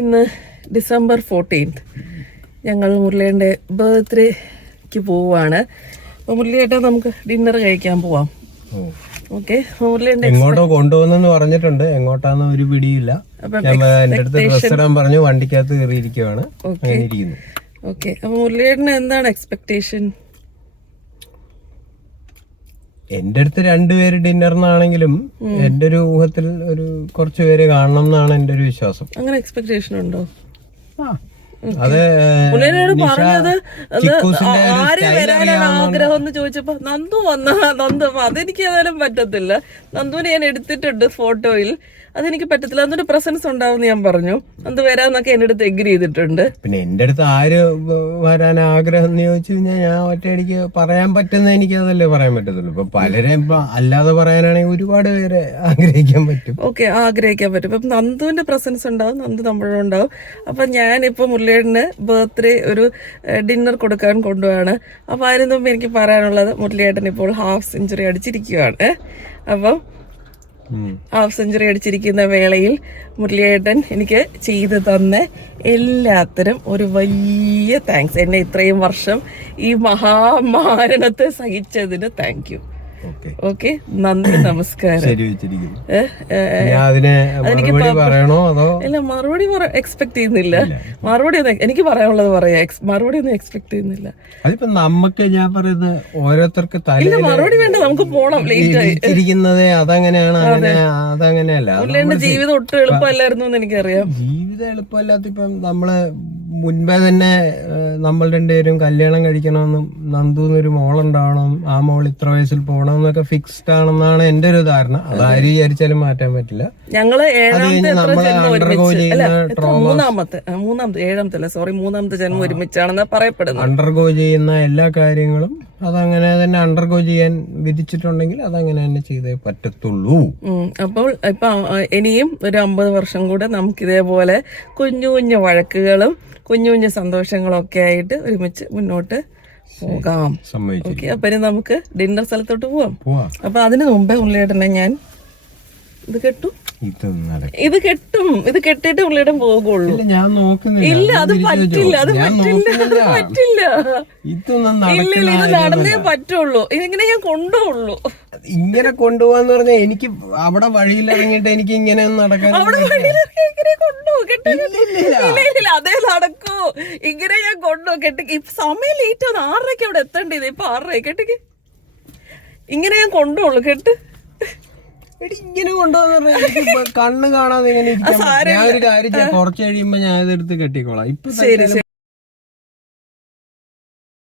ഇന്ന് December 14th ഞങ്ങൾ മുരളിയുടെ ബർത്ത്ഡേക്ക് പോവുകയാണ്. അപ്പോൾ മുരളിയേട്ടാ നമുക്ക് ഡിന്നർ കഴിക്കാൻ പോവാം. ഓക്കെ, മുരളിയുടെ എങ്ങോട്ടോ കൊണ്ടുപോകുന്നെന്ന് പറഞ്ഞിട്ടുണ്ട്. എങ്ങോട്ടാന്ന് ഒരു പിടിയില്ല. എന്റെ അടുത്ത് ഡ്രസ് ഇടാൻ പറഞ്ഞു, വണ്ടിക്കകത്ത് കയറിയിരിക്കുവാണ്. ഓക്കെ, അപ്പൊ മുരളിയേട്ടന് എന്താണ് എക്സ്പെക്ടേഷൻ? എന്റെ അടുത്ത് രണ്ടുപേര് ഡിന്നറിനാണെങ്കിലും എന്റെ ഒരു ഊഹത്തിൽ ഒരു കുറച്ചു പേര് കാണണം എന്നാണ് എന്റെ ഒരു വിശ്വാസം. അങ്ങനെ എക്സ്പെക്ടേഷൻ ഉണ്ടോ? അത് പറഞ്ഞത് ആര് വരാനാണ് ആഗ്രഹം എന്ന് ചോദിച്ചപ്പോ നന്ദു നന്ദു അതെനിക്ക് ഏതായാലും പറ്റത്തില്ല. നന്ദുവിനെ ഞാൻ എടുത്തിട്ടുണ്ട് ഫോട്ടോയിൽ, അതെനിക്ക് പറ്റത്തില്ല. നന്ദുവിന്റെ പ്രസൻസ് ഉണ്ടാവും ഞാൻ പറഞ്ഞു. നന്ദു വരാന്നൊക്കെ എന്റെ അടുത്ത് എഗ്രി ചെയ്തിട്ടുണ്ട്. പിന്നെ എന്റെ അടുത്ത് ആര് വരാൻ ആഗ്രഹം എന്ന് ചോദിച്ചു കഴിഞ്ഞാൽ ഞാൻ ഒറ്റയടിക്ക് പറയാൻ പറ്റുന്ന എനിക്ക് അതല്ലേ പറയാൻ പറ്റത്തുള്ളൂ. ഇപ്പൊ പലരെ അല്ലാതെ പറയാനാണെങ്കിൽ ഒരുപാട് പേരെ ആഗ്രഹിക്കാൻ പറ്റും. ഓക്കെ, ആഗ്രഹിക്കാൻ പറ്റും. ഇപ്പൊ നന്ദുവിന്റെ പ്രസൻസ് ഉണ്ടാവും, നന്ദു നമ്മളും ഉണ്ടാവും. അപ്പൊ ഞാനിപ്പോ മുരളിയേട്ടന് ബർത്ത്ഡേ ഒരു ഡിന്നർ കൊടുക്കാൻ കൊണ്ടുപോവാണ്. അപ്പൊ അതിന് മുമ്പ് എനിക്ക് പറയാനുള്ളത്, മുരളിയേട്ടൻ ഇപ്പോൾ ഹാഫ് സെഞ്ചുറി അടിച്ചിരിക്കുകയാണ്. അപ്പം ഹാഫ് സെഞ്ചുറി അടിച്ചിരിക്കുന്ന വേളയിൽ മുരളിയേട്ടൻ എനിക്ക് ചെയ്തു തന്ന എല്ലാത്തിനും ഒരു വലിയ താങ്ക്സ്. എന്നെ ഇത്രയും വർഷം ഈ മഹാമാരണത്തെ സഹിച്ചതിന് താങ്ക് യു. ഓക്കെ, നന്ദി, നമസ്കാരം. ഇല്ല, മറുപടി എക്സ്പെക്ട് ചെയ്യുന്നില്ല. മറുപടി എനിക്ക് പറയാനുള്ളത് പറയാ, മറുപടി ഒന്നും എക്സ്പെക്ട് ചെയ്യുന്നില്ല. അതിപ്പോ നമുക്ക് ഞാൻ പറയുന്നത് ഓരോരുത്തർക്ക് മറുപടി വേണ്ട, നമുക്ക് പോണം, ലേറ്റ് ആയി. അതങ്ങനെയല്ല. ജീവിതം ഒട്ടും എളുപ്പമല്ലായിരുന്നു എന്ന് എനിക്കറിയാം. ജീവിതം എളുപ്പമല്ലാത്ത ഇപ്പം നമ്മള് മുൻപേ തന്നെ നമ്മൾ രണ്ടുപേരും കല്യാണം കഴിക്കണമെന്നും നന്ദൂന്നൊരു മോളുണ്ടാവണം, ആ മോൾ ഇത്ര വയസ്സിൽ പോകണം എന്നൊക്കെ ഫിക്സ്ഡ് ആണെന്നാണ് എന്റെ ഒരു ധാരണ. അതാരും വിചാരിച്ചാലും മാറ്റാൻ പറ്റില്ല. ഞങ്ങള് മൂന്നാമത്തെ ജന്മം ഒരുമിച്ചാണെന്ന് പറയപ്പെടുന്നു. അണ്ടർഗോ ചെയ്യുന്ന എല്ലാ കാര്യങ്ങളും അതങ്ങനെ തന്നെ അണ്ടർഗോ ചെയ്യാൻ വിധിച്ചിട്ടുണ്ടെങ്കിൽ അതങ്ങനെ തന്നെ ചെയ്തേ പറ്റത്തുള്ളൂ. അപ്പോൾ ഇപ്പൊ ഇനിയും ഒരു 50 വർഷം കൂടെ നമുക്ക് ഇതേപോലെ കുഞ്ഞു കുഞ്ഞു വഴക്കുകളും കുഞ്ഞു കുഞ്ഞു സന്തോഷങ്ങളും ഒക്കെ ആയിട്ട് ഒരുമിച്ച് മുന്നോട്ട് പോകാം. ഓക്കെ, അപ്പൊ ഇനി നമുക്ക് ഡിന്നർ സ്ഥലത്തോട്ട് പോവാം. അപ്പൊ അതിന് മുമ്പേ ഉള്ളിയേട്ടനെ ഞാൻ ഇത് കെട്ടും, ഇത് കെട്ടും, ഇത് കെട്ടിട്ട് ഉള്ളിയിടം പോകുള്ളൂ. ഇല്ല, അത് പറ്റില്ല, അത് പറ്റില്ല, പറ്റില്ല. ഇല്ല, ഇത് നടന്നേ പറ്റുള്ളൂ. ഇതിങ്ങനെ ഞാൻ കൊണ്ടുപോകുള്ളൂ. ഇങ്ങനെ കൊണ്ടുപോവാന്ന് പറഞ്ഞാൽ എനിക്ക് അവിടെ വഴിയിൽ ഇറങ്ങിയിട്ട് എനിക്ക് ഇങ്ങനെ നടക്കാൻ അതേ നടക്കൂ. ഇങ്ങനെ ഞാൻ കൊണ്ടു കെട്ടിക്ക്. സമയം ലേറ്റ് ആണ്, 6:30 അവിടെ എത്തേണ്ടത്. ഇപ്പൊ 6:30 കെട്ടിക്ക്. ഇങ്ങനെ ഞാൻ കൊണ്ടുപോകുള്ളൂ. കെട്ട് ഇങ്ങനെ കൊണ്ടുപോകുന്ന കണ്ണ് കാണാതെ ഇങ്ങനെ ഞാൻ ഒരു കാര്യം കുറച്ച് കഴിയുമ്പോ ഞാൻ ഇതെടുത്ത് കെട്ടിക്കോളാം. ഇപ്പൊ